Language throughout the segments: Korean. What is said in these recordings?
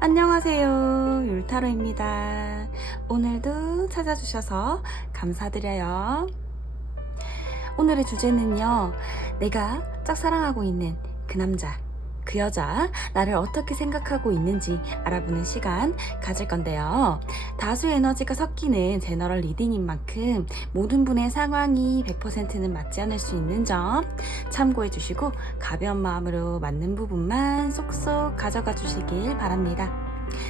안녕하세요. 율타로입니다. 오늘도 찾아주셔서 감사드려요. 오늘의 주제는요, 내가 짝사랑하고 있는 그 남자, 그 여자, 나를 어떻게 생각하고 있는지 알아보는 시간 가질 건데요. 다수 에너지가 섞이는 제너럴 리딩인 만큼 모든 분의 상황이 100%는 맞지 않을 수 있는 점 참고해 주시고 가벼운 마음으로 맞는 부분만 쏙쏙 가져가 주시길 바랍니다.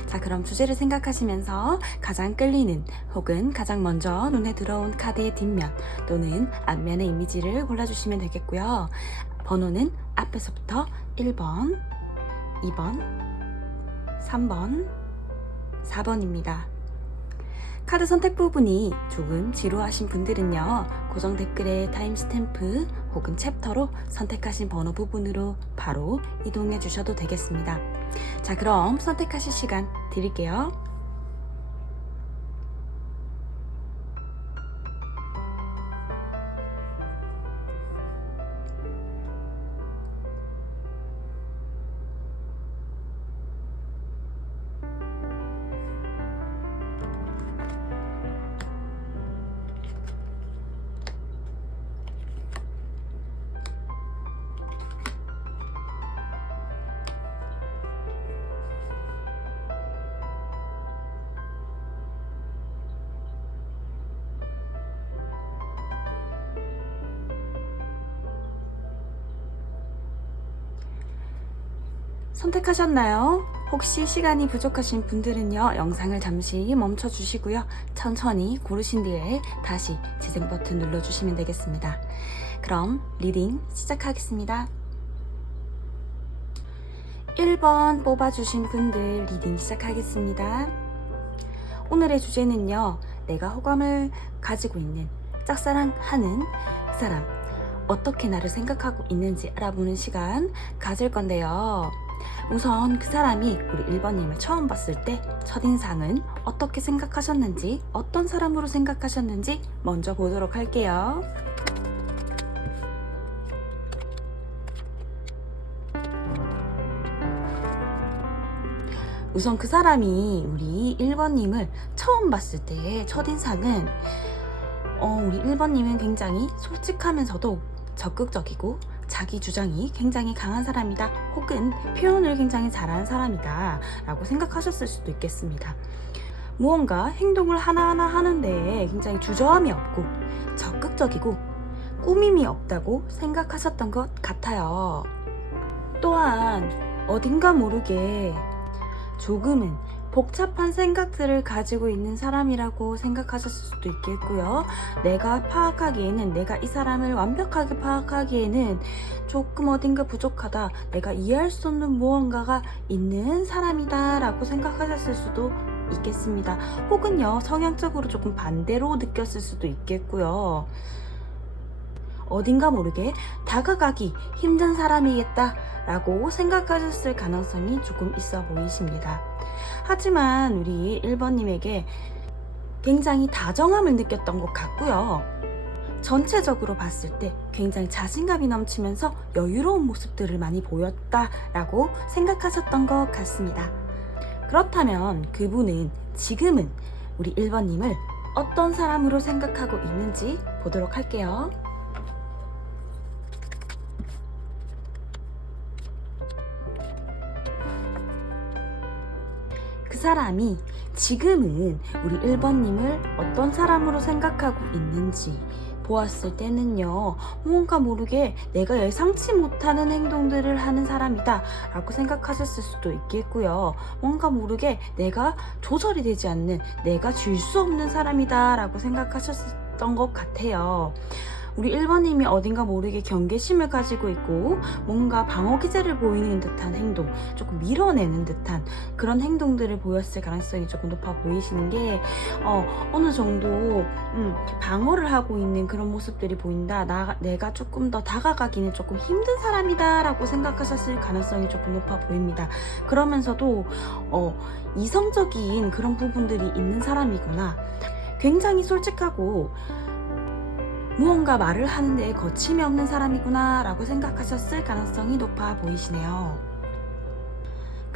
자, 그럼 주제를 생각하시면서 가장 끌리는 혹은 가장 먼저 눈에 들어온 카드의 뒷면 또는 앞면의 이미지를 골라주시면 되겠고요. 번호는 앞에서부터 1번, 2번, 3번, 4번입니다. 카드 선택 부분이 조금 지루하신 분들은요, 고정 댓글에 타임스탬프 혹은 챕터로 선택하신 번호 부분으로 바로 이동해 주셔도 되겠습니다. 자, 그럼 선택하실 시간 드릴게요. 선택하셨나요? 혹시 시간이 부족하신 분들은요, 영상을 잠시 멈춰 주시고요, 천천히 고르신 뒤에 다시 재생 버튼 눌러주시면 되겠습니다. 그럼 리딩 시작하겠습니다. 1번 뽑아주신 분들 리딩 시작하겠습니다. 오늘의 주제는요, 내가 호감을 가지고 있는 짝사랑하는 그 사람 어떻게 나를 생각하고 있는지 알아보는 시간 가질 건데요. 우선 그 사람이 우리 1번님을 처음 봤을 때 첫인상은 어떻게 생각하셨는지, 어떤 사람으로 생각하셨는지 먼저 보도록 할게요. 우선 그 사람이 우리 1번님을 처음 봤을 때의 첫인상은 우리 1번님은 굉장히 솔직하면서도 적극적이고 자기 주장이 굉장히 강한 사람이다, 혹은 표현을 굉장히 잘하는 사람이다 라고 생각하셨을 수도 있겠습니다. 무언가 행동을 하나하나 하는데 굉장히 주저함이 없고 적극적이고 꾸밈이 없다고 생각하셨던 것 같아요. 또한 어딘가 모르게 조금은 복잡한 생각들을 가지고 있는 사람이라고 생각하셨을 수도 있겠고요. 내가 파악하기에는, 내가 이 사람을 완벽하게 파악하기에는 조금 어딘가 부족하다, 내가 이해할 수 없는 무언가가 있는 사람이다 라고 생각하셨을 수도 있겠습니다. 혹은요, 성향적으로 조금 반대로 느꼈을 수도 있겠고요. 어딘가 모르게 다가가기 힘든 사람이겠다 라고 생각하셨을 가능성이 조금 있어 보이십니다. 하지만 우리 1번님에게 굉장히 다정함을 느꼈던 것 같고요. 전체적으로 봤을 때 굉장히 자신감이 넘치면서 여유로운 모습들을 많이 보였다라고 생각하셨던 것 같습니다. 그렇다면 그분은 지금은 우리 1번님을 어떤 사람으로 생각하고 있는지 보도록 할게요. 그 사람이 지금은 우리 1번님을 어떤 사람으로 생각하고 있는지 보았을 때는요, 뭔가 모르게 내가 예상치 못하는 행동들을 하는 사람이다 라고 생각하셨을 수도 있겠고요. 뭔가 모르게 내가 조절이 되지 않는, 내가 질 수 없는 사람이다 라고 생각하셨던 것 같아요. 우리 1번님이 어딘가 모르게 경계심을 가지고 있고 뭔가 방어 기제를 보이는 듯한 행동, 조금 밀어내는 듯한 그런 행동들을 보였을 가능성이 조금 높아 보이시는 게 어느 정도 방어를 하고 있는 그런 모습들이 보인다, 내가 조금 더 다가가기는 조금 힘든 사람이다 라고 생각하셨을 가능성이 조금 높아 보입니다. 그러면서도 이성적인 그런 부분들이 있는 사람이구나, 굉장히 솔직하고 무언가 말을 하는데 거침이 없는 사람이구나 라고 생각하셨을 가능성이 높아 보이시네요.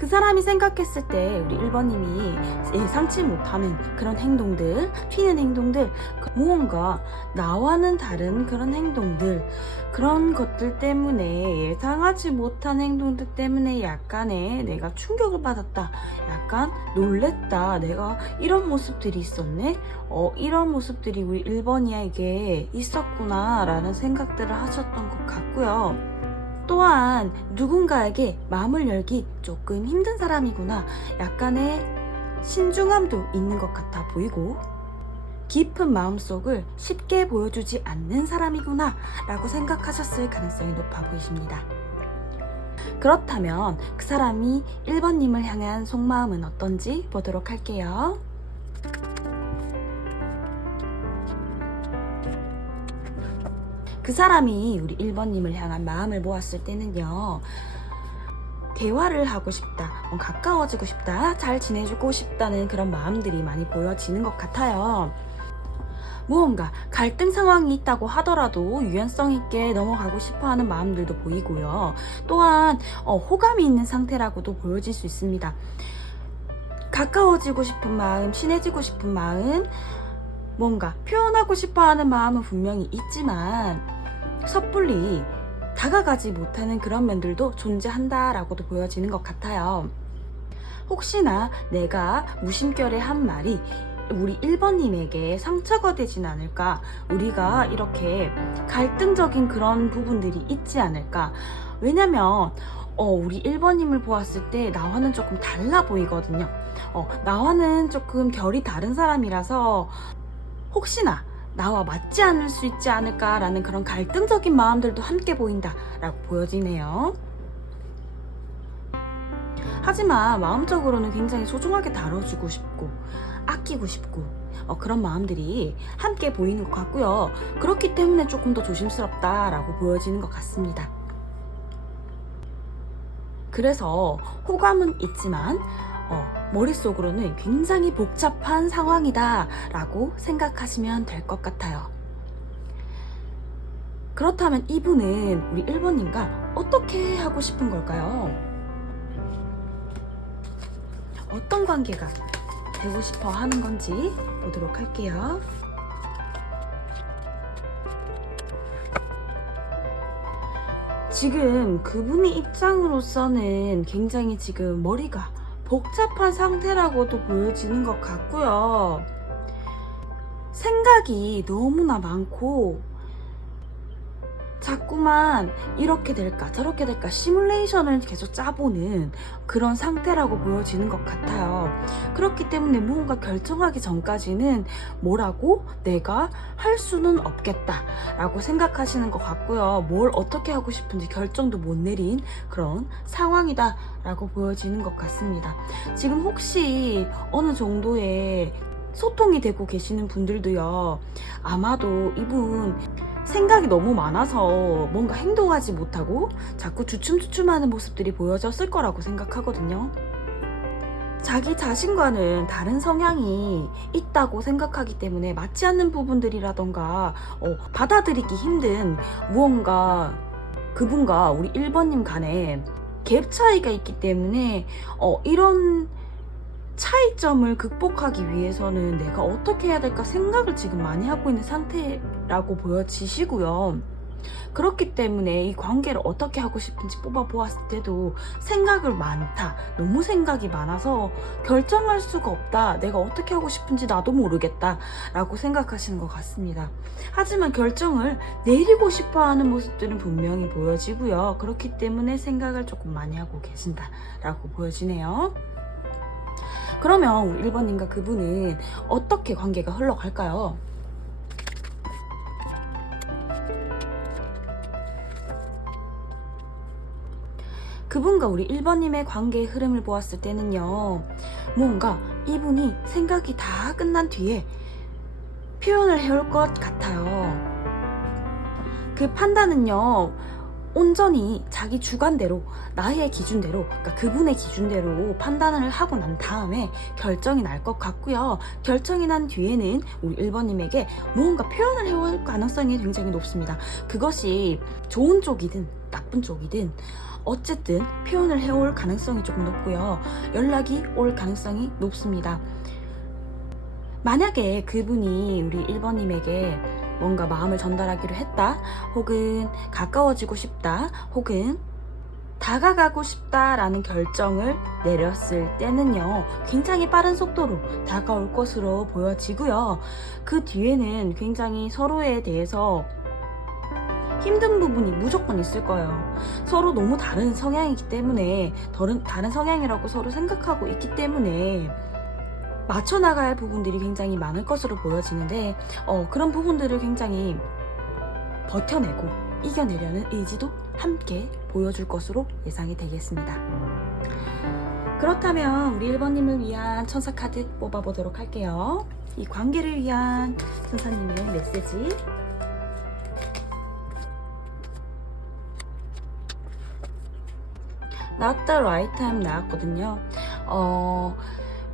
그 사람이 생각했을 때 우리 1번님이 예상치 못하는 그런 행동들, 튀는 행동들, 무언가 나와는 다른 그런 행동들, 그런 것들 때문에 예상하지 못한 행동들 때문에 약간의 내가 충격을 받았다, 약간 놀랬다, 내가 이런 모습들이 있었네, 이런 모습들이 우리 1번이에게 있었구나 라는 생각들을 하셨던 것 같고요. 또한 누군가에게 마음을 열기 조금 힘든 사람이구나, 약간의 신중함도 있는 것 같아 보이고, 깊은 마음속을 쉽게 보여주지 않는 사람이구나 라고 생각하셨을 가능성이 높아 보이십니다. 그렇다면 그 사람이 1번님을 향한 속마음은 어떤지 보도록 할게요. 그 사람이 우리 1번님을 향한 마음을 보았을 때는요, 대화를 하고 싶다, 가까워지고 싶다, 잘 지내주고 싶다는 그런 마음들이 많이 보여지는 것 같아요. 무언가 갈등 상황이 있다고 하더라도 유연성 있게 넘어가고 싶어하는 마음들도 보이고요. 또한 호감이 있는 상태라고도 보여질 수 있습니다. 가까워지고 싶은 마음, 친해지고 싶은 마음, 뭔가 표현하고 싶어하는 마음은 분명히 있지만 섣불리 다가가지 못하는 그런 면들도 존재한다라고도 보여지는 것 같아요. 혹시나 내가 무심결에 한 말이 우리 1번님에게 상처가 되진 않을까, 우리가 이렇게 갈등적인 그런 부분들이 있지 않을까. 왜냐면 우리 1번님을 보았을 때 나와는 조금 달라 보이거든요. 나와는 조금 결이 다른 사람이라서 혹시나 나와 맞지 않을 수 있지 않을까라는 그런 갈등적인 마음들도 함께 보인다라고 보여지네요. 하지만 마음적으로는 굉장히 소중하게 다뤄주고 싶고 아끼고 싶고 그런 마음들이 함께 보이는 것 같고요. 그렇기 때문에 조금 더 조심스럽다라고 보여지는 것 같습니다. 그래서 호감은 있지만 머릿속으로는 굉장히 복잡한 상황이다 라고 생각하시면 될 것 같아요. 그렇다면 이분은 우리 1번님과 어떻게 하고 싶은 걸까요? 어떤 관계가 되고 싶어 하는 건지 보도록 할게요. 지금 그분의 입장으로서는 굉장히 지금 머리가 복잡한 상태라고도 보여지는 것 같고요. 생각이 너무나 많고 자꾸만 이렇게 될까 저렇게 될까 시뮬레이션을 계속 짜보는 그런 상태라고 보여지는 것 같아요. 그렇기 때문에 무언가 결정하기 전까지는 뭐라고 내가 할 수는 없겠다 라고 생각하시는 것 같고요. 뭘 어떻게 하고 싶은지 결정도 못 내린 그런 상황이다 라고 보여지는 것 같습니다. 지금 혹시 어느 정도의 소통이 되고 계시는 분들도요, 아마도 이분 생각이 너무 많아서 뭔가 행동하지 못하고 자꾸 주춤주춤하는 모습들이 보여졌을 거라고 생각하거든요. 자기 자신과는 다른 성향이 있다고 생각하기 때문에 맞지 않는 부분들이라던가 받아들이기 힘든 무언가 그분과 우리 1번님 간에 갭 차이가 있기 때문에 이런 차이점을 극복하기 위해서는 내가 어떻게 해야 될까 생각을 지금 많이 하고 있는 상태라고 보여지시고요. 그렇기 때문에 이 관계를 어떻게 하고 싶은지 뽑아보았을 때도 생각을 많다, 너무 생각이 많아서 결정할 수가 없다, 내가 어떻게 하고 싶은지 나도 모르겠다 라고 생각하시는 것 같습니다. 하지만 결정을 내리고 싶어하는 모습들은 분명히 보여지고요. 그렇기 때문에 생각을 조금 많이 하고 계신다 라고 보여지네요. 그러면 우리 1번님과 그분은 어떻게 관계가 흘러갈까요? 그분과 우리 1번님의 관계의 흐름을 보았을 때는요, 뭔가 이분이 생각이 다 끝난 뒤에 표현을 해올 것 같아요. 그 판단은요, 온전히 자기 주관대로, 나의 기준대로, 그러니까 그분의 기준대로 판단을 하고 난 다음에 결정이 날 것 같고요. 결정이 난 뒤에는 우리 1번님에게 무언가 표현을 해올 가능성이 굉장히 높습니다. 그것이 좋은 쪽이든 나쁜 쪽이든 어쨌든 표현을 해올 가능성이 조금 높고요. 연락이 올 가능성이 높습니다. 만약에 그분이 우리 1번님에게 뭔가 마음을 전달하기로 했다, 혹은 가까워지고 싶다, 혹은 다가가고 싶다라는 결정을 내렸을 때는요, 굉장히 빠른 속도로 다가올 것으로 보여지고요. 그 뒤에는 굉장히 서로에 대해서 힘든 부분이 무조건 있을 거예요. 서로 너무 다른 성향이기 때문에, 다른 성향이라고 서로 생각하고 있기 때문에 맞춰 나가야 할 부분들이 굉장히 많을 것으로 보여지는데, 그런 부분들을 굉장히 버텨내고 이겨내려는 의지도 함께 보여줄 것으로 예상이 되겠습니다. 그렇다면 우리 1번님을 위한 천사 카드 뽑아보도록 할게요. 이 관계를 위한 천사님의 메시지. Not the right time 나왔거든요.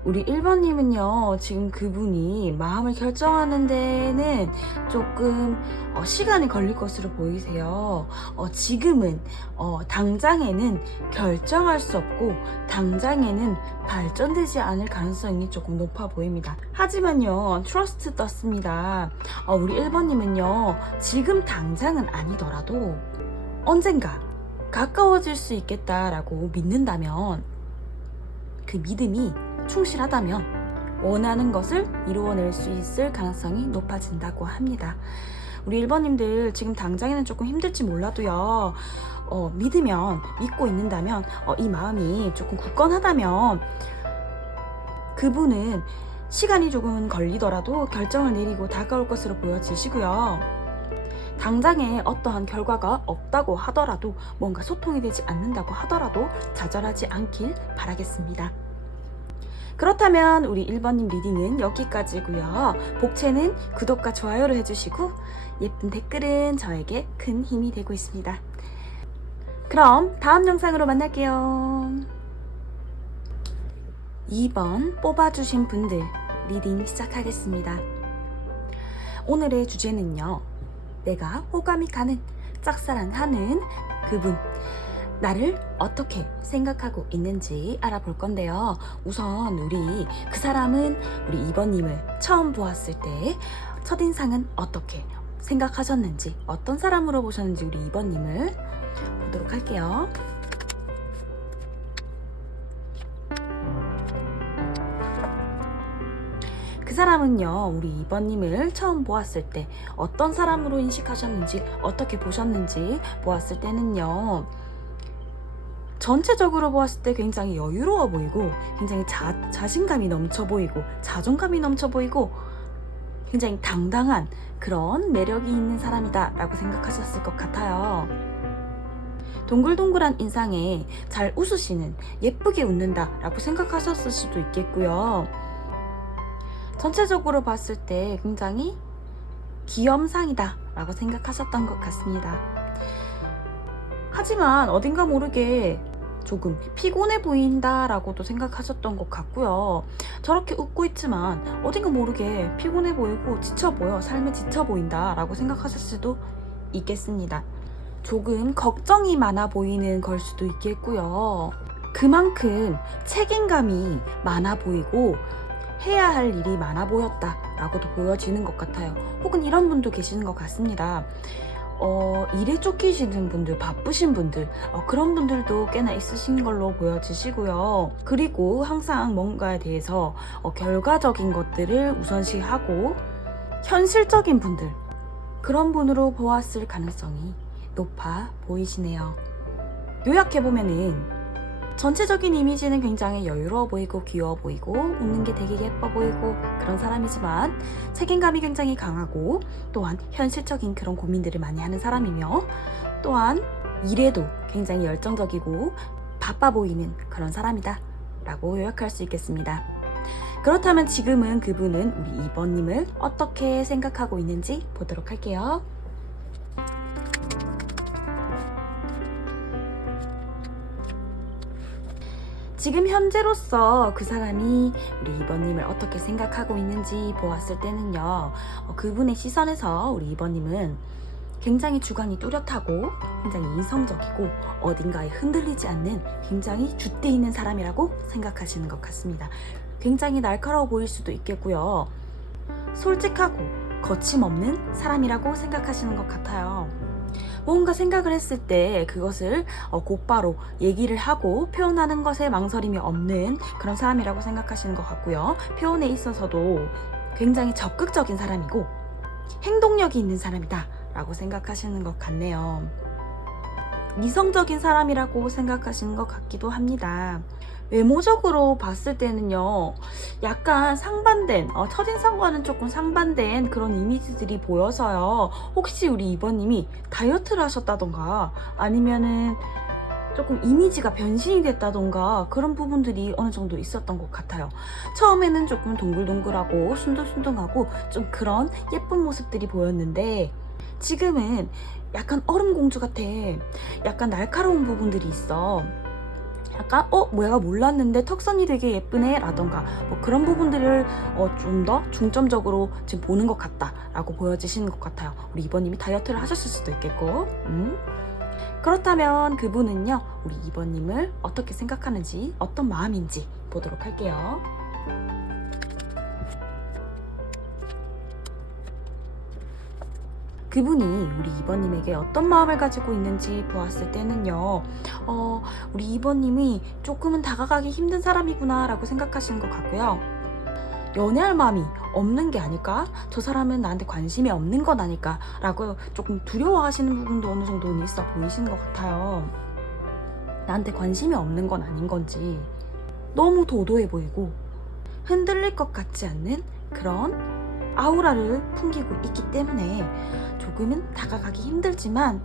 우리 1번님은요, 지금 그분이 마음을 결정하는 데는 조금 시간이 걸릴 것으로 보이세요. 지금은 당장에는 결정할 수 없고 당장에는 발전되지 않을 가능성이 조금 높아 보입니다. 하지만요, 트러스트 떴습니다. 우리 1번님은요, 지금 당장은 아니더라도 언젠가 가까워질 수 있겠다라고 믿는다면, 그 믿음이 충실하다면 원하는 것을 이루어낼 수 있을 가능성이 높아진다고 합니다. 우리 1번님들 지금 당장에는 조금 힘들지 몰라도요, 믿고 있는다면, 이 마음이 조금 굳건하다면 그분은 시간이 조금 걸리더라도 결정을 내리고 다가올 것으로 보여지시고요. 당장에 어떠한 결과가 없다고 하더라도, 뭔가 소통이 되지 않는다고 하더라도 좌절하지 않길 바라겠습니다. 그렇다면 우리 1번님 리딩은 여기까지고요. 복채는 구독과 좋아요를 해주시고 예쁜 댓글은 저에게 큰 힘이 되고 있습니다. 그럼 다음 영상으로 만날게요. 2번 뽑아주신 분들 리딩 시작하겠습니다. 오늘의 주제는요, 내가 호감이 가는, 짝사랑하는 그분, 나를 어떻게 생각하고 있는지 알아볼 건데요. 우선 그 사람은 우리 2번님을 처음 보았을 때 첫인상은 어떻게 생각하셨는지, 어떤 사람으로 보셨는지 우리 2번님을 보도록 할게요. 그 사람은요, 우리 2번님을 처음 보았을 때 어떤 사람으로 인식하셨는지, 어떻게 보셨는지 보았을 때는요, 전체적으로 보았을 때 굉장히 여유로워 보이고, 굉장히 자신감이 넘쳐 보이고, 자존감이 넘쳐 보이고, 굉장히 당당한 그런 매력이 있는 사람이다 라고 생각하셨을 것 같아요. 동글동글한 인상에 잘 웃으시는, 예쁘게 웃는다 라고 생각하셨을 수도 있겠고요. 전체적으로 봤을 때 굉장히 귀염상이다 라고 생각하셨던 것 같습니다. 하지만 어딘가 모르게 조금 피곤해 보인다 라고도 생각하셨던 것 같고요. 저렇게 웃고 있지만 어딘가 모르게 피곤해 보이고 지쳐 보여, 삶에 지쳐 보인다 라고 생각하실 수도 있겠습니다. 조금 걱정이 많아 보이는 걸 수도 있겠고요. 그만큼 책임감이 많아 보이고 해야 할 일이 많아 보였다 라고도 보여지는 것 같아요. 혹은 이런 분도 계시는 것 같습니다. 일에 쫓기시는 분들, 바쁘신 분들, 그런 분들도 꽤나 있으신 걸로 보여지시고요. 그리고 항상 뭔가에 대해서 결과적인 것들을 우선시하고 현실적인 분들, 그런 분으로 보았을 가능성이 높아 보이시네요. 요약해보면은 전체적인 이미지는 굉장히 여유로워 보이고 귀여워 보이고 웃는 게 되게 예뻐 보이고 그런 사람이지만, 책임감이 굉장히 강하고, 또한 현실적인 그런 고민들을 많이 하는 사람이며, 또한 일에도 굉장히 열정적이고 바빠 보이는 그런 사람이다 라고 요약할 수 있겠습니다. 그렇다면 지금은 그분은 우리 2번님을 어떻게 생각하고 있는지 보도록 할게요. 지금 현재로서 그 사람이 우리 2번님을 어떻게 생각하고 있는지 보았을 때는요, 그분의 시선에서 우리 2번님은 굉장히 주관이 뚜렷하고 굉장히 이성적이고 어딘가에 흔들리지 않는 굉장히 줏대 있는 사람이라고 생각하시는 것 같습니다. 굉장히 날카로워 보일 수도 있겠고요. 솔직하고 거침없는 사람이라고 생각하시는 것 같아요. 뭔가 생각을 했을 때 그것을 곧바로 얘기를 하고 표현하는 것에 망설임이 없는 그런 사람이라고 생각하시는 것 같고요. 표현에 있어서도 굉장히 적극적인 사람이고 행동력이 있는 사람이다 라고 생각하시는 것 같네요. 이성적인 사람이라고 생각하시는 것 같기도 합니다. 외모적으로 봤을 때는요, 약간 상반된, 첫인상과는 조금 상반된 그런 이미지들이 보여서요. 혹시 우리 2번님이 다이어트를 하셨다던가 아니면은 조금 이미지가 변신이 됐다던가 그런 부분들이 어느 정도 있었던 것 같아요. 처음에는 조금 동글동글하고 순둥순둥하고 좀 그런 예쁜 모습들이 보였는데 지금은 약간 얼음공주 같아. 약간 날카로운 부분들이 있어. 약간 뭐야 몰랐는데 턱선이 되게 예쁘네 라던가 뭐 그런 부분들을 좀 더 중점적으로 지금 보는 것 같다 라고 보여지시는 것 같아요. 우리 2번님이 다이어트를 하셨을 수도 있겠고 그렇다면 그분은요 우리 2번님을 어떻게 생각하는지 어떤 마음인지 보도록 할게요. 그분이 우리 2번님에게 어떤 마음을 가지고 있는지 보았을 때는요, 우리 2번님이 조금은 다가가기 힘든 사람이구나 라고 생각하시는 것 같고요. 연애할 마음이 없는 게 아닐까? 저 사람은 나한테 관심이 없는 건 아닐까? 라고 조금 두려워하시는 부분도 어느 정도는 있어 보이시는 것 같아요. 나한테 관심이 없는 건 아닌 건지 너무 도도해 보이고 흔들릴 것 같지 않는 그런 아우라를 풍기고 있기 때문에 조금은 다가가기 힘들지만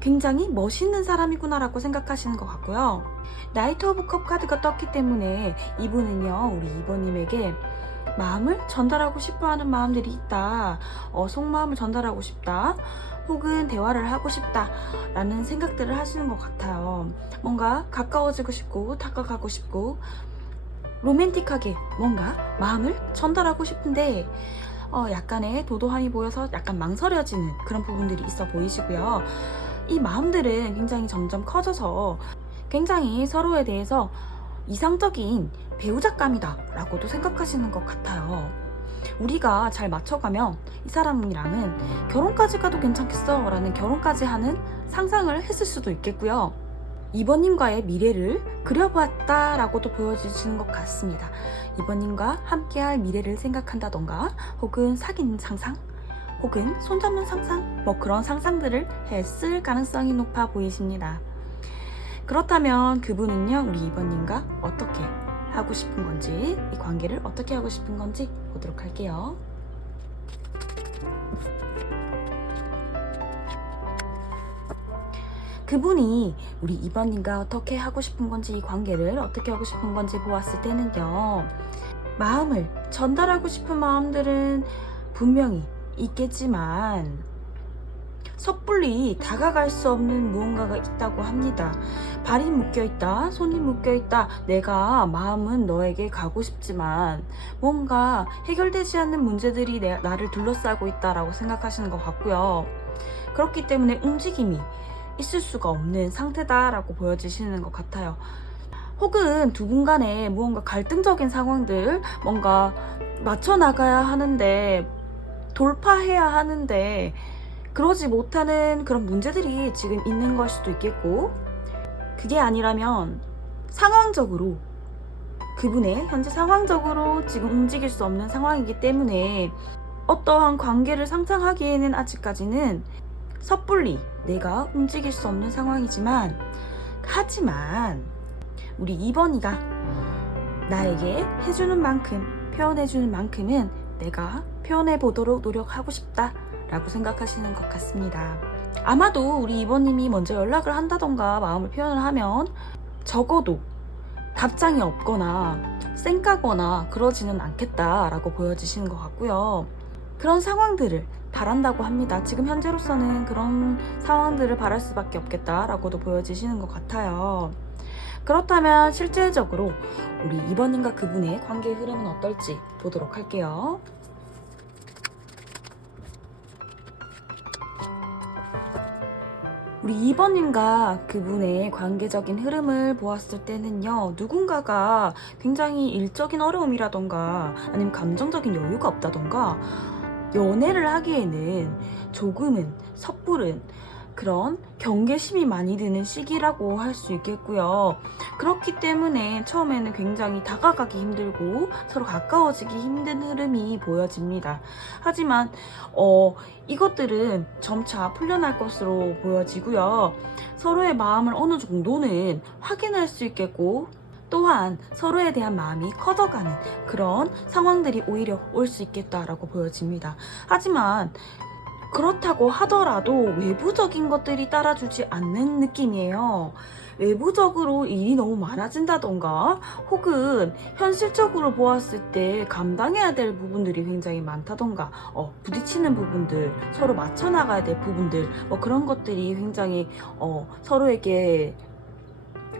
굉장히 멋있는 사람이구나 라고 생각하시는 것 같고요. 나이트 오브 컵 카드가 떴기 때문에 이분은요 우리 2번님에게 마음을 전달하고 싶어하는 마음들이 있다. 속마음을 전달하고 싶다. 혹은 대화를 하고 싶다 라는 생각들을 하시는 것 같아요. 뭔가 가까워지고 싶고 다가가고 싶고 로맨틱하게 뭔가 마음을 전달하고 싶은데 약간의 도도함이 보여서 약간 망설여지는 그런 부분들이 있어 보이시고요. 이 마음들은 굉장히 점점 커져서 굉장히 서로에 대해서 이상적인 배우자감이다 라고도 생각하시는 것 같아요. 우리가 잘 맞춰가면 이 사람이랑은 결혼까지 가도 괜찮겠어 라는 결혼까지 하는 상상을 했을 수도 있겠고요. 2번님과의 미래를 그려봤다라고도 보여주시는 것 같습니다. 2번님과 함께할 미래를 생각한다던가 혹은 사귀는 상상 혹은 손잡는 상상 뭐 그런 상상들을 했을 가능성이 높아 보이십니다. 그렇다면 그분은요 우리 2번님과 어떻게 하고 싶은 건지 이 관계를 어떻게 하고 싶은 건지 보도록 할게요. 그분이 우리 2번님과 어떻게 하고 싶은 건지 이 관계를 어떻게 하고 싶은 건지 보았을 때는요 마음을 전달하고 싶은 마음들은 분명히 있겠지만 섣불리 다가갈 수 없는 무언가가 있다고 합니다. 발이 묶여있다, 손이 묶여있다, 내가 마음은 너에게 가고 싶지만 뭔가 해결되지 않는 문제들이 나를 둘러싸고 있다라고 생각하시는 것 같고요. 그렇기 때문에 움직임이 있을 수가 없는 상태다라고 보여지시는 것 같아요. 혹은 두 분 간에 무언가 갈등적인 상황들, 뭔가 맞춰나가야 하는데 돌파해야 하는데 그러지 못하는 그런 문제들이 지금 있는 걸 수도 있겠고, 그게 아니라면 상황적으로 그분의 현재 상황적으로 지금 움직일 수 없는 상황이기 때문에 어떠한 관계를 상상하기에는 아직까지는 섣불리 내가 움직일 수 없는 상황이지만, 하지만 우리 2번이가 나에게 해주는 만큼, 표현해주는 만큼은 내가 표현해 보도록 노력하고 싶다 라고 생각하시는 것 같습니다. 아마도 우리 2번님이 먼저 연락을 한다던가 마음을 표현을 하면 적어도 답장이 없거나 쌩까거나 그러지는 않겠다라고 보여지시는 것 같고요. 그런 상황들을 바란다고 합니다. 지금 현재로서는 그런 상황들을 바랄 수밖에 없겠다라고도 보여지시는 것 같아요. 그렇다면 실질적으로 우리 2번님과 그분의 관계의 흐름은 어떨지 보도록 할게요. 우리 2번님과 그분의 관계적인 흐름을 보았을 때는요, 누군가가 굉장히 일적인 어려움이라던가 아니면 감정적인 여유가 없다던가 연애를 하기에는 조금은 섣부른 그런 경계심이 많이 드는 시기라고 할 수 있겠고요. 그렇기 때문에 처음에는 굉장히 다가가기 힘들고 서로 가까워지기 힘든 흐름이 보여집니다. 하지만 이것들은 점차 풀려날 것으로 보여지고요. 서로의 마음을 어느 정도는 확인할 수 있겠고, 또한 서로에 대한 마음이 커져가는 그런 상황들이 오히려 올 수 있겠다라고 보여집니다. 하지만 그렇다고 하더라도 외부적인 것들이 따라주지 않는 느낌이에요. 외부적으로 일이 너무 많아진다던가 혹은 현실적으로 보았을 때 감당해야 될 부분들이 굉장히 많다던가 부딪히는 부분들, 서로 맞춰 나가야 될 부분들, 그런 것들이 굉장히 서로에게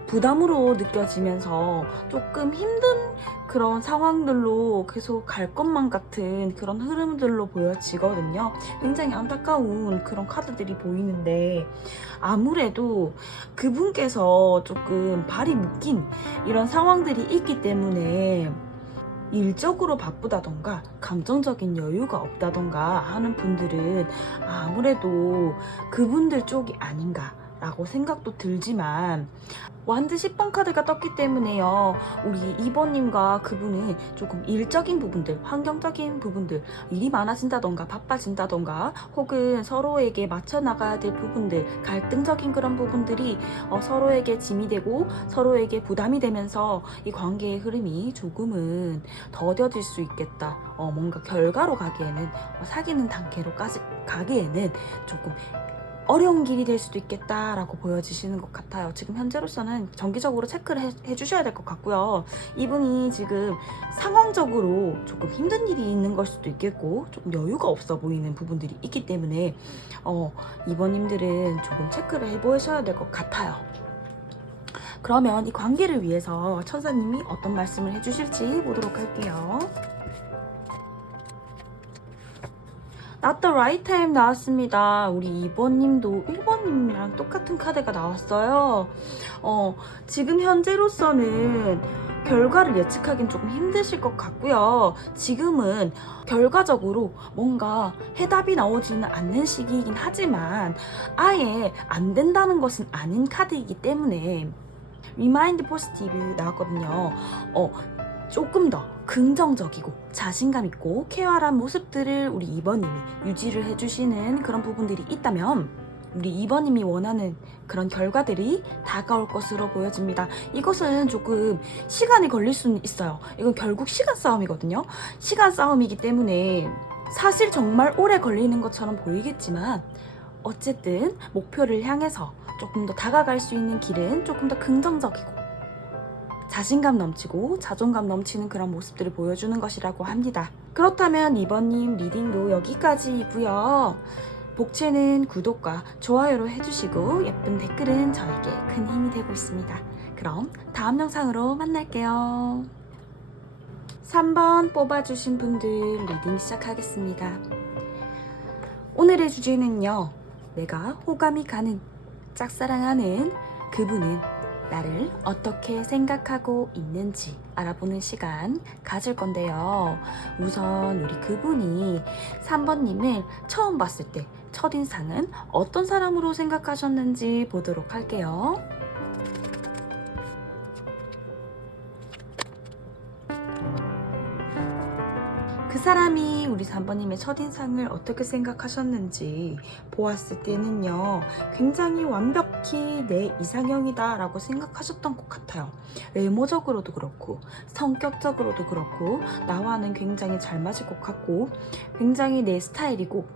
부담으로 느껴지면서 조금 힘든 그런 상황들로 계속 갈 것만 같은 그런 흐름들로 보여지거든요. 굉장히 안타까운 그런 카드들이 보이는데, 아무래도 그분께서 조금 발이 묶인 이런 상황들이 있기 때문에 일적으로 바쁘다던가 감정적인 여유가 없다던가 하는 분들은 아무래도 그분들 쪽이 아닌가 라고 생각도 들지만, 완드 10번 카드가 떴기 때문에요, 우리 2번님과 그분은 조금 일적인 부분들, 환경적인 부분들, 일이 많아진다던가 바빠진다던가 혹은 서로에게 맞춰 나가야 될 부분들, 갈등적인 그런 부분들이 서로에게 짐이 되고 서로에게 부담이 되면서 이 관계의 흐름이 조금은 더뎌질 수 있겠다. 뭔가 결과로 가기에는, 사귀는 단계로까지 가기에는 조금 어려운 길이 될 수도 있겠다라고 보여지시는 것 같아요. 지금 현재로서는 정기적으로 체크를 해주셔야 될 것 같고요. 이분이 지금 상황적으로 조금 힘든 일이 있는 걸 수도 있겠고 조금 여유가 없어 보이는 부분들이 있기 때문에 이번님들은 조금 체크를 해보셔야 될 것 같아요. 그러면 이 관계를 위해서 천사님이 어떤 말씀을 해주실지 보도록 할게요. Not the right time 나왔습니다. 우리 2번님도 1번님이랑 똑같은 카드가 나왔어요. 지금 현재로서는 결과를 예측하기는 조금 힘드실 것 같고요. 지금은 결과적으로 뭔가 해답이 나오지는 않는 시기이긴 하지만 아예 안 된다는 것은 아닌 카드이기 때문에 Remind Positive 나왔거든요. 조금 더 긍정적이고 자신감 있고 쾌활한 모습들을 우리 2번님이 유지를 해주시는 그런 부분들이 있다면 우리 2번님이 원하는 그런 결과들이 다가올 것으로 보여집니다. 이것은 조금 시간이 걸릴 수는 있어요. 이건 결국 시간 싸움이거든요. 시간 싸움이기 때문에 사실 정말 오래 걸리는 것처럼 보이겠지만 어쨌든 목표를 향해서 조금 더 다가갈 수 있는 길은 조금 더 긍정적이고 자신감 넘치고 자존감 넘치는 그런 모습들을 보여주는 것이라고 합니다. 그렇다면 2번님 리딩도 여기까지이고요. 복채는 구독과 좋아요로 해주시고 예쁜 댓글은 저에게 큰 힘이 되고 있습니다. 그럼 다음 영상으로 만날게요. 3번 뽑아주신 분들 리딩 시작하겠습니다. 오늘의 주제는요, 내가 호감이 가는, 짝사랑하는 그분은 나를 어떻게 생각하고 있는지 알아보는 시간 가질 건데요. 우선 우리 그분이 3번님을 처음 봤을 때 첫인상은 어떤 사람으로 생각하셨는지 보도록 할게요. 그 사람이 우리 3번님의 첫인상을 어떻게 생각하셨는지 보았을 때는요, 굉장히 완벽히 내 이상형이다 라고 생각하셨던 것 같아요. 외모적으로도 그렇고 성격적으로도 그렇고 나와는 굉장히 잘 맞을 것 같고 굉장히 내 스타일이고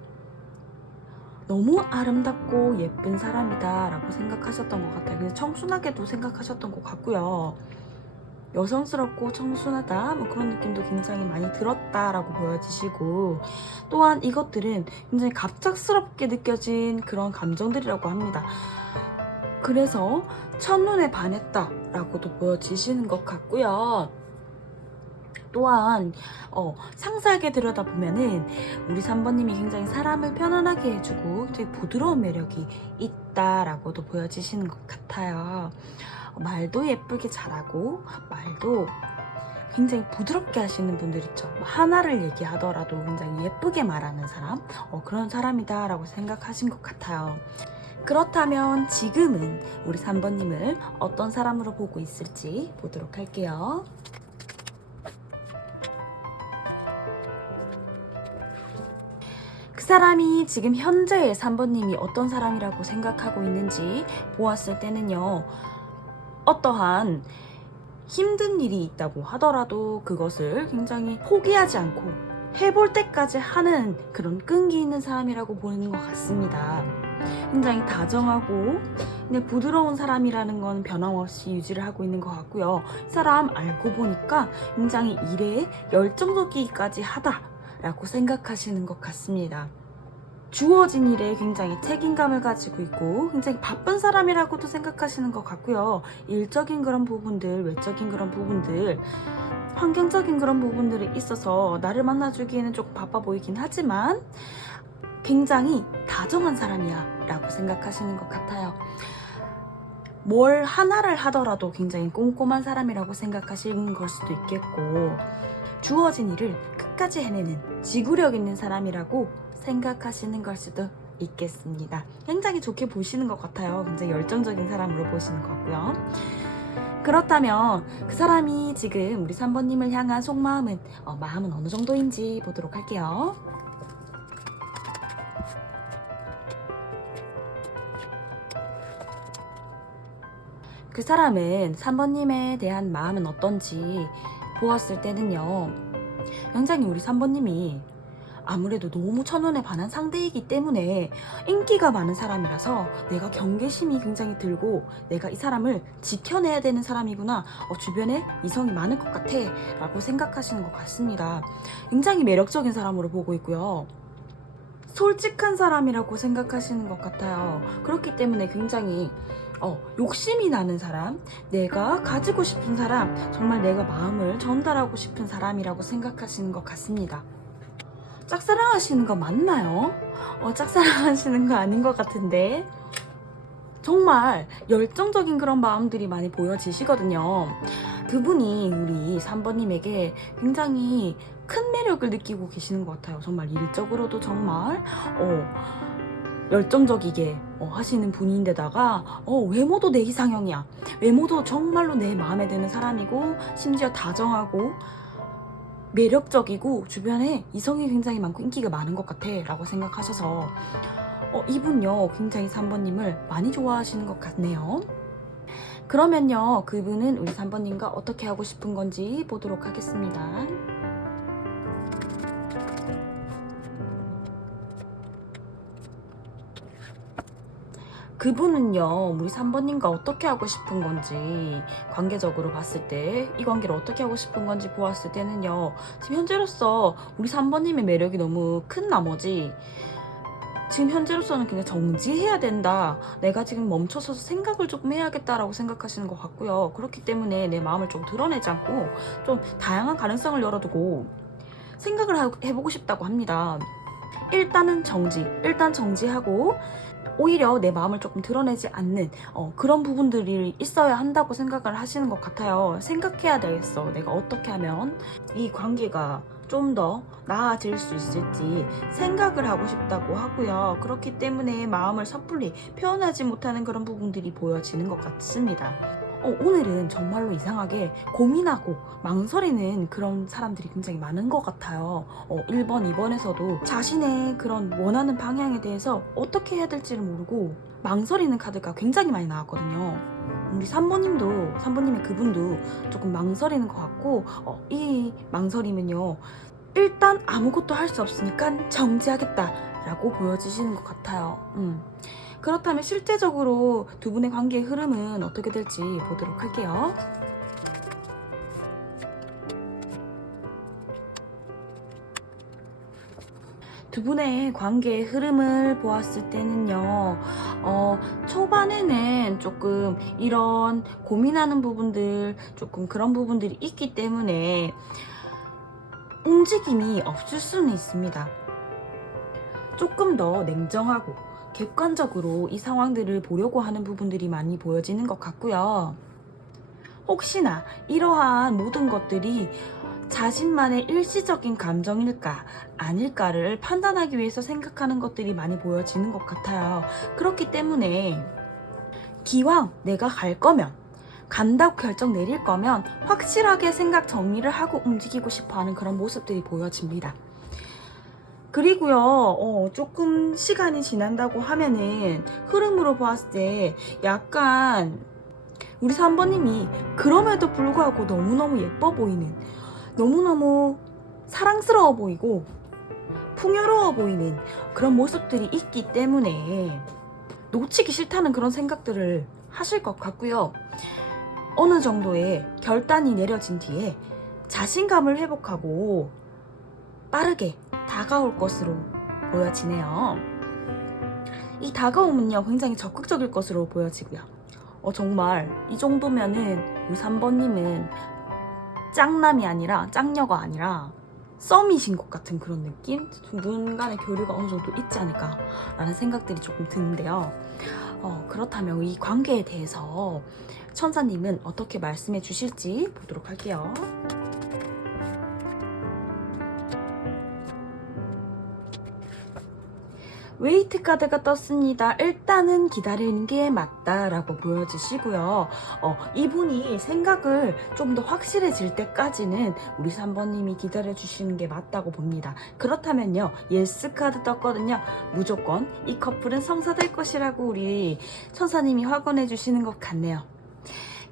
너무 아름답고 예쁜 사람이다 라고 생각하셨던 것 같아요. 그냥 청순하게도 생각하셨던 것 같고요. 여성스럽고 청순하다 그런 느낌도 굉장히 많이 들었다라고 보여지시고, 또한 이것들은 굉장히 갑작스럽게 느껴진 그런 감정들이라고 합니다. 그래서 첫눈에 반했다라고도 보여지시는 것 같고요. 또한 상세하게 들여다보면은 우리 3번님이 굉장히 사람을 편안하게 해주고 굉장히 부드러운 매력이 있다라고도 보여지시는 것 같아요. 말도 예쁘게 잘하고 말도 굉장히 부드럽게 하시는 분들 있죠. 하나를 얘기하더라도 굉장히 예쁘게 말하는 사람, 그런 사람이다 라고 생각하신 것 같아요. 그렇다면 지금은 우리 3번님을 어떤 사람으로 보고 있을지 보도록 할게요. 그 사람이 지금 현재의 3번님이 어떤 사람이라고 생각하고 있는지 보았을 때는요, 어떠한 힘든 일이 있다고 하더라도 그것을 굉장히 포기하지 않고 해볼 때까지 하는 그런 끈기 있는 사람이라고 보는 것 같습니다. 굉장히 다정하고 근데 부드러운 사람이라는 건 변함없이 유지를 하고 있는 것 같고요. 이 사람 알고 보니까 굉장히 일에 열정적이기까지 하다라고 생각하시는 것 같습니다. 주어진 일에 굉장히 책임감을 가지고 있고 굉장히 바쁜 사람이라고도 생각하시는 것 같고요. 일적인 그런 부분들, 외적인 그런 부분들, 환경적인 그런 부분들에 있어서 나를 만나주기에는 조금 바빠 보이긴 하지만 굉장히 다정한 사람이야 라고 생각하시는 것 같아요. 뭘 하나를 하더라도 굉장히 꼼꼼한 사람이라고 생각하시는 걸 수도 있겠고, 주어진 일을 끝까지 해내는 지구력 있는 사람이라고 생각하시는 걸 수도 있겠습니다. 굉장히 좋게 보시는 것 같아요. 굉장히 열정적인 사람으로 보시는 것 같고요. 그렇다면 그 사람이 지금 우리 3번님을 향한 속마음은 마음은 어느 정도인지 보도록 할게요. 그 사람은 3번님에 대한 마음은 어떤지 보았을 때는요, 굉장히 우리 3번님이 아무래도 너무 첫눈에 반한 상대이기 때문에 인기가 많은 사람이라서 내가 경계심이 굉장히 들고 내가 이 사람을 지켜내야 되는 사람이구나, 주변에 이성이 많을 것 같아 라고 생각하시는 것 같습니다. 굉장히 매력적인 사람으로 보고 있고요. 솔직한 사람이라고 생각하시는 것 같아요. 그렇기 때문에 굉장히 욕심이 나는 사람, 내가 가지고 싶은 사람, 정말 내가 마음을 전달하고 싶은 사람이라고 생각하시는 것 같습니다. 짝사랑하시는 거 맞나요? 짝사랑하시는 거 아닌 것 같은데 정말 열정적인 그런 마음들이 많이 보여지시거든요. 그분이 우리 3번님에게 굉장히 큰 매력을 느끼고 계시는 것 같아요. 정말 일적으로도 정말 열정적이게 하시는 분인데다가 외모도 내 이상형이야. 외모도 정말로 내 마음에 드는 사람이고 심지어 다정하고 매력적이고 주변에 이성이 굉장히 많고 인기가 많은 것 같아 라고 생각하셔서 이분요 굉장히 3번님을 많이 좋아하시는 것 같네요. 그러면요 그분은 우리 3번님과 어떻게 하고 싶은 건지 보도록 하겠습니다. 그분은요 우리 3번님과 어떻게 하고 싶은 건지, 관계적으로 봤을 때 이 관계를 어떻게 하고 싶은 건지 보았을 때는요, 지금 현재로서 우리 3번님의 매력이 너무 큰 나머지 지금 현재로서는 그냥 정지해야 된다, 내가 지금 멈춰서서 생각을 조금 해야겠다라고 생각하시는 것 같고요. 그렇기 때문에 내 마음을 좀 드러내지 않고 좀 다양한 가능성을 열어두고 생각을 해보고 싶다고 합니다. 일단 정지하고 오히려 내 마음을 조금 드러내지 않는 그런 부분들이 있어야 한다고 생각을 하시는 것 같아요. 생각해야 되겠어. 내가 어떻게 하면 이 관계가 좀 더 나아질 수 있을지 생각을 하고 싶다고 하고요. 그렇기 때문에 마음을 섣불리 표현하지 못하는 그런 부분들이 보여지는 것 같습니다. 오늘은 정말로 이상하게 고민하고 망설이는 그런 사람들이 굉장히 많은 것 같아요. 1번, 2번에서도 자신의 그런 원하는 방향에 대해서 어떻게 해야 될지를 모르고 망설이는 카드가 굉장히 많이 나왔거든요. 우리 3번님의 그분도 조금 망설이는 것 같고 이 망설임은요, 일단 아무것도 할 수 없으니까 정지하겠다 라고 보여지시는 것 같아요. 그렇다면 실제적으로 두 분의 관계의 흐름은 어떻게 될지 보도록 할게요. 두 분의 관계의 흐름을 보았을 때는요, 초반에는 조금 이런 고민하는 부분들, 조금 그런 부분들이 있기 때문에 움직임이 없을 수는 있습니다. 조금 더 냉정하고 객관적으로 이 상황들을 보려고 하는 부분들이 많이 보여지는 것 같고요. 혹시나 이러한 모든 것들이 자신만의 일시적인 감정일까 아닐까를 판단하기 위해서 생각하는 것들이 많이 보여지는 것 같아요. 그렇기 때문에 기왕 내가 갈 거면, 간다고 결정 내릴 거면 확실하게 생각 정리를 하고 움직이고 싶어하는 그런 모습들이 보여집니다. 그리고요, 조금 시간이 지난다고 하면은 흐름으로 봤을 때 약간 우리 3번님이 그럼에도 불구하고 너무너무 예뻐 보이는, 너무너무 사랑스러워 보이고 풍요로워 보이는 그런 모습들이 있기 때문에 놓치기 싫다는 그런 생각들을 하실 것 같고요. 어느 정도의 결단이 내려진 뒤에 자신감을 회복하고 빠르게 다가올 것으로 보여지네요. 이 다가옴은요, 굉장히 적극적일 것으로 보여지고요. 정말 이 정도면은 우리 3번님은 짱남이 아니라 짱녀가 아니라 썸이신 것 같은 그런 느낌? 두 분 간의 교류가 어느 정도 있지 않을까 라는 생각들이 조금 드는데요. 그렇다면 이 관계에 대해서 천사님은 어떻게 말씀해 주실지 보도록 할게요. 웨이트 카드가 떴습니다. 일단은 기다리는 게 맞다라고 보여주시고요. 이분이 생각을 좀 더 확실해질 때까지는 우리 3번님이 기다려주시는 게 맞다고 봅니다. 그렇다면요, 예스 카드 떴거든요. 무조건 이 커플은 성사될 것이라고 우리 천사님이 확언해 주시는 것 같네요.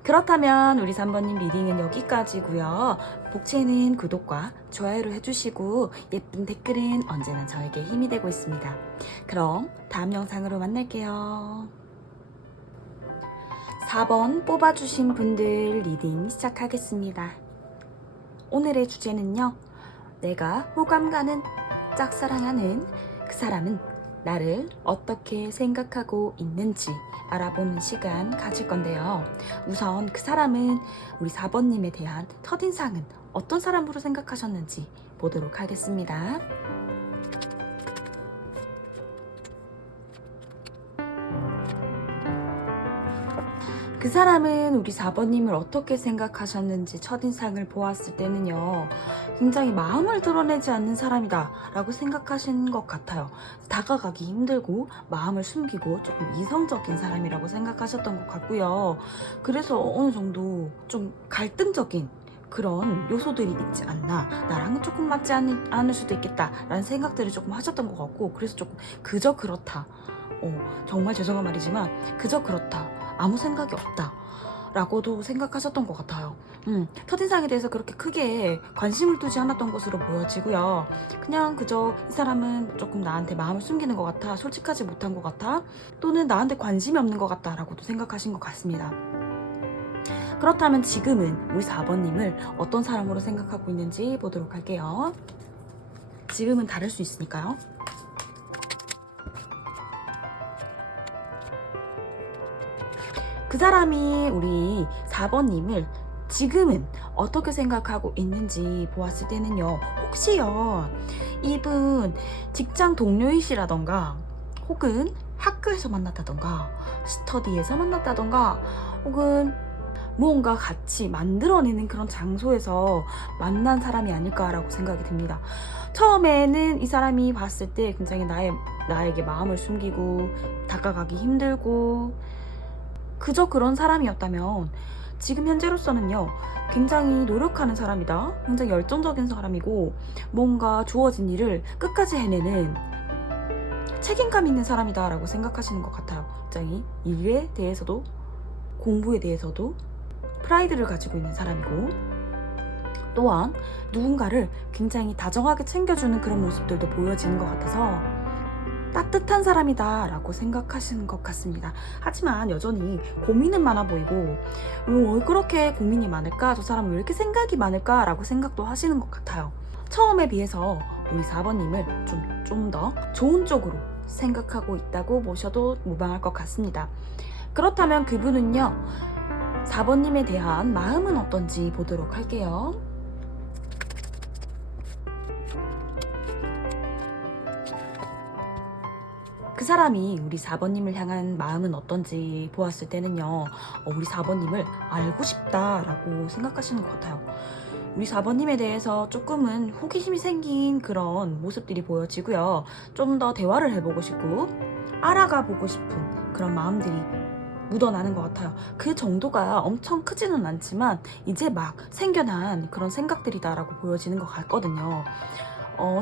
그렇다면 우리 3번님 리딩은 여기까지고요. 복채는 구독과 좋아요를 해주시고 예쁜 댓글은 언제나 저에게 힘이 되고 있습니다. 그럼 다음 영상으로 만날게요. 4번 뽑아주신 분들 리딩 시작하겠습니다. 오늘의 주제는요, 내가 호감 가는 짝사랑하는 그 사람은 나를 어떻게 생각하고 있는지 알아보는 시간 가질 건데요. 우선 그 사람은 우리 4번님에 대한 첫인상은 어떤 사람으로 생각하셨는지 보도록 하겠습니다. 그 사람은 우리 4번님을 어떻게 생각하셨는지 첫인상을 보았을 때는요, 굉장히 마음을 드러내지 않는 사람이다 라고 생각하신 것 같아요. 다가가기 힘들고 마음을 숨기고 조금 이성적인 사람이라고 생각하셨던 것 같고요. 그래서 어느 정도 좀 갈등적인 그런 요소들이 있지 않나, 나랑은 조금 맞지 않을 수도 있겠다 라는 생각들을 조금 하셨던 것 같고, 그래서 조금 그저 그렇다, 정말 죄송한 말이지만 그저 그렇다, 아무 생각이 없다 라고도 생각하셨던 것 같아요. 첫인상에 대해서 그렇게 크게 관심을 두지 않았던 것으로 보여지고요. 그냥 그저 이 사람은 조금 나한테 마음을 숨기는 것 같아, 솔직하지 못한 것 같아, 또는 나한테 관심이 없는 것 같다 라고도 생각하신 것 같습니다. 그렇다면 지금은 우리 4번님을 어떤 사람으로 생각하고 있는지 보도록 할게요. 지금은 다를 수 있으니까요. 그 사람이 우리 4번님을 지금은 어떻게 생각하고 있는지 보았을 때는요, 혹시요, 이분 직장 동료이시라던가 혹은 학교에서 만났다던가 스터디에서 만났다던가 혹은 무언가 같이 만들어내는 그런 장소에서 만난 사람이 아닐까라고 생각이 듭니다. 처음에는 이 사람이 봤을 때 굉장히 나에게 마음을 숨기고 다가가기 힘들고 그저 그런 사람이었다면 지금 현재로서는요, 굉장히 노력하는 사람이다, 굉장히 열정적인 사람이고 뭔가 주어진 일을 끝까지 해내는 책임감 있는 사람이다 라고 생각하시는 것 같아요. 굉장히 일에 대해서도 공부에 대해서도 프라이드를 가지고 있는 사람이고, 또한 누군가를 굉장히 다정하게 챙겨주는 그런 모습들도 보여지는 것 같아서 따뜻한 사람이다 라고 생각하시는 것 같습니다. 하지만 여전히 고민은 많아 보이고, 왜 그렇게 고민이 많을까, 저 사람은 왜 이렇게 생각이 많을까 라고 생각도 하시는 것 같아요. 처음에 비해서 우리 4번님을 좀 더 좋은 쪽으로 생각하고 있다고 보셔도 무방할 것 같습니다. 그렇다면 그분은요, 4번님에 대한 마음은 어떤지 보도록 할게요. 사람이 우리 4번님을 향한 마음은 어떤지 보았을 때는요, 우리 4번님을 알고 싶다라고 생각하시는 것 같아요. 우리 4번님에 대해서 조금은 호기심이 생긴 그런 모습들이 보여지고요. 좀 더 대화를 해보고 싶고 알아가 보고 싶은 그런 마음들이 묻어나는 것 같아요. 그 정도가 엄청 크지는 않지만 이제 막 생겨난 그런 생각들이다라고 보여지는 것 같거든요.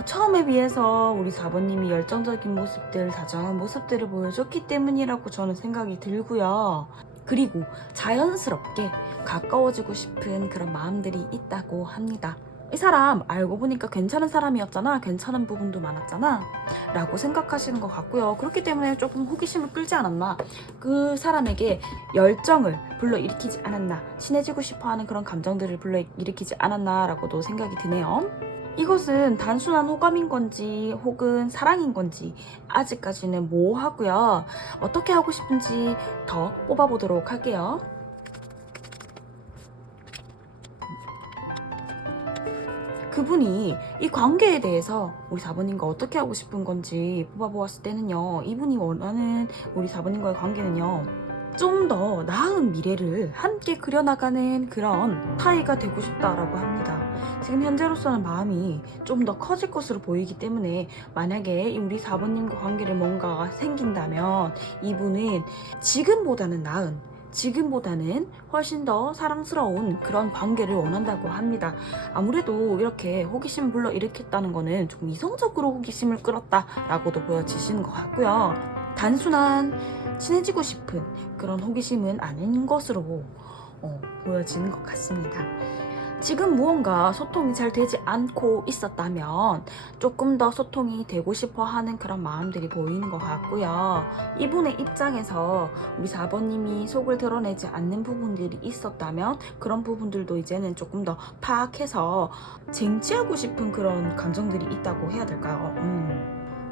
처음에 비해서 우리 4번님이 열정적인 모습들, 다정한 모습들을 보여줬기 때문이라고 저는 생각이 들고요. 그리고 자연스럽게 가까워지고 싶은 그런 마음들이 있다고 합니다. 이 사람 알고 보니까 괜찮은 사람이었잖아, 괜찮은 부분도 많았잖아 라고 생각하시는 것 같고요. 그렇기 때문에 조금 호기심을 끌지 않았나, 그 사람에게 열정을 불러일으키지 않았나, 친해지고 싶어하는 그런 감정들을 불러일으키지 않았나 라고도 생각이 드네요. 이것은 단순한 호감인 건지 혹은 사랑인 건지 아직까지는 모호하고요. 어떻게 하고 싶은지 더 뽑아보도록 할게요. 그분이 이 관계에 대해서 우리 4번님과 어떻게 하고 싶은 건지 뽑아보았을 때는요, 이분이 원하는 우리 4번님과의 관계는요, 좀 더 나은 미래를 함께 그려나가는 그런 사이가 되고 싶다라고 합니다. 지금 현재로서는 마음이 좀 더 커질 것으로 보이기 때문에 만약에 우리 4번님과 관계를 뭔가가 생긴다면 이분은 지금보다는 나은, 지금보다는 훨씬 더 사랑스러운 그런 관계를 원한다고 합니다. 아무래도 이렇게 호기심을 불러일으켰다는 거는 조금 이성적으로 호기심을 끌었다라고도 보여지시는 것 같고요. 단순한 친해지고 싶은 그런 호기심은 아닌 것으로 보여지는 것 같습니다. 지금 무언가 소통이 잘 되지 않고 있었다면 조금 더 소통이 되고 싶어 하는 그런 마음들이 보이는 것 같고요. 이분의 입장에서 우리 4번님이 속을 드러내지 않는 부분들이 있었다면 그런 부분들도 이제는 조금 더 파악해서 쟁취하고 싶은 그런 감정들이 있다고 해야 될까요?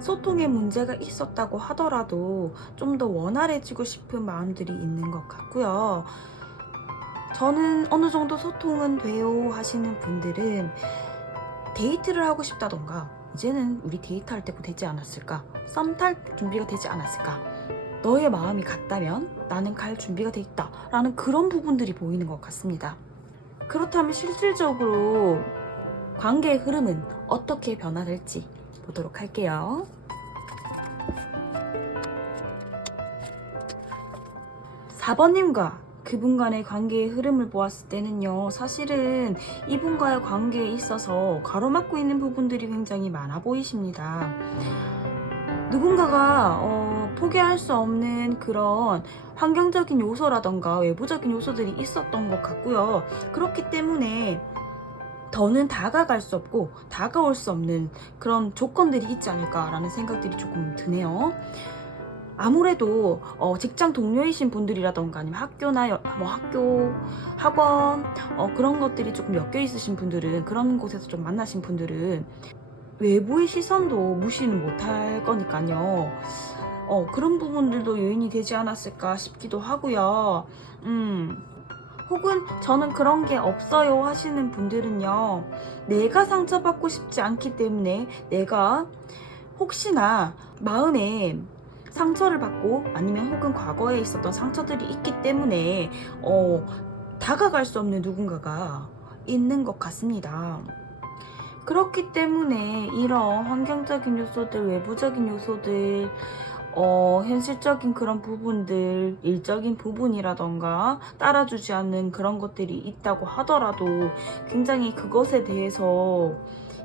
소통에 문제가 있었다고 하더라도 좀 더 원활해지고 싶은 마음들이 있는 것 같고요. 저는 어느 정도 소통은 돼요 하시는 분들은 데이트를 하고 싶다던가, 이제는 우리 데이트할 때고 되지 않았을까, 썸 탈 준비가 되지 않았을까, 너의 마음이 같다면 나는 갈 준비가 돼 있다 라는 그런 부분들이 보이는 것 같습니다. 그렇다면 실질적으로 관계의 흐름은 어떻게 변화될지 보도록 할게요. 4번님과 그분 간의 관계의 흐름을 보았을 때는요, 사실은 이분과의 관계에 있어서 가로막고 있는 부분들이 굉장히 많아 보이십니다. 누군가가 포기할 수 없는 그런 환경적인 요소라던가 외부적인 요소들이 있었던 것 같고요. 그렇기 때문에 더는 다가갈 수 없고 다가올 수 없는 그런 조건들이 있지 않을까라는 생각들이 조금 드네요. 아무래도 직장 동료이신 분들이라던가 아니면 학교나 학교, 학원 그런 것들이 조금 엮여 있으신 분들은, 그런 곳에서 좀 만나신 분들은 외부의 시선도 무시는 못할 거니까요. 그런 부분들도 요인이 되지 않았을까 싶기도 하고요. 혹은 저는 그런 게 없어요 하시는 분들은요, 내가 상처받고 싶지 않기 때문에 내가 혹시나 마음에 상처를 받고 아니면 혹은 과거에 있었던 상처들이 있기 때문에 다가갈 수 없는 누군가가 있는 것 같습니다. 그렇기 때문에 이런 환경적인 요소들, 외부적인 요소들, 현실적인 그런 부분들, 일적인 부분이라던가 따라주지 않는 그런 것들이 있다고 하더라도 굉장히 그것에 대해서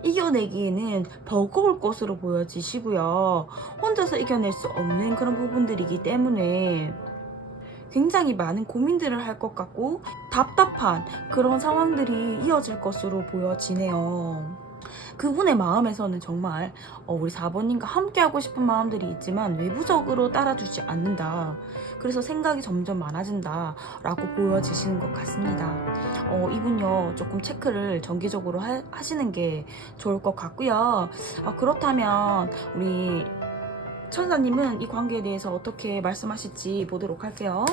이겨내기에는 버거울 것으로 보여지시고요. 혼자서 이겨낼 수 없는 그런 부분들이기 때문에 굉장히 많은 고민들을 할 것 같고 답답한 그런 상황들이 이어질 것으로 보여지네요. 그분의 마음에서는 정말 우리 4번님과 함께 하고 싶은 마음들이 있지만 외부적으로 따라주지 않는다, 그래서 생각이 점점 많아진다 라고 보여지시는 것 같습니다. 이분요, 조금 체크를 정기적으로 하시는 게 좋을 것 같고요. 그렇다면 우리 천사님은 이 관계에 대해서 어떻게 말씀하실지 보도록 할게요.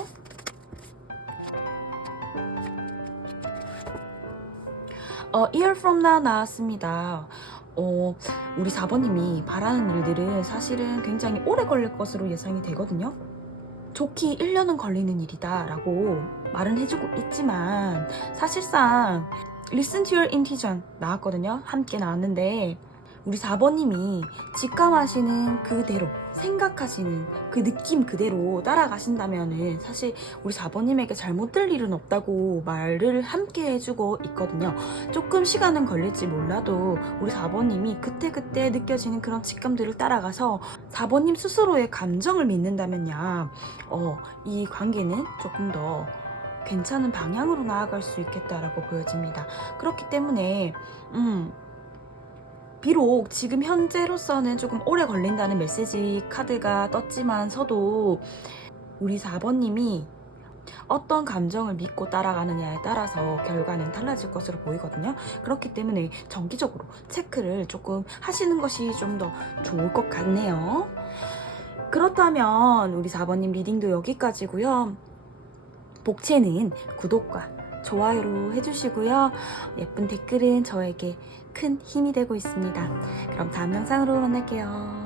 Year from now 나왔습니다. 우리 4번님이 바라는 일들은 사실은 굉장히 오래 걸릴 것으로 예상이 되거든요. 좋게 1년은 걸리는 일이다 라고 말은 해주고 있지만 사실상 Listen to your intuition 나왔거든요. 함께 나왔는데 우리 4번님이 직감하시는 그대로 생각하시는 그 느낌 그대로 따라가신다면은 사실 우리 4번님에게 잘못될 일은 없다고 말을 함께 해주고 있거든요. 조금 시간은 걸릴지 몰라도 우리 4번님이 그때그때 느껴지는 그런 직감들을 따라가서 4번님 스스로의 감정을 믿는다면야 이 관계는 조금 더 괜찮은 방향으로 나아갈 수 있겠다라고 보여집니다. 그렇기 때문에 비록 지금 현재로서는 조금 오래 걸린다는 메시지 카드가 떴지만서도 우리 4번님이 어떤 감정을 믿고 따라가느냐에 따라서 결과는 달라질 것으로 보이거든요. 그렇기 때문에 정기적으로 체크를 조금 하시는 것이 좀 더 좋을 것 같네요. 그렇다면 우리 4번님 리딩도 여기까지고요. 복채는 구독과 좋아요로 해주시고요. 예쁜 댓글은 저에게 큰 힘이 되고 있습니다. 그럼 다음 영상으로 만날게요.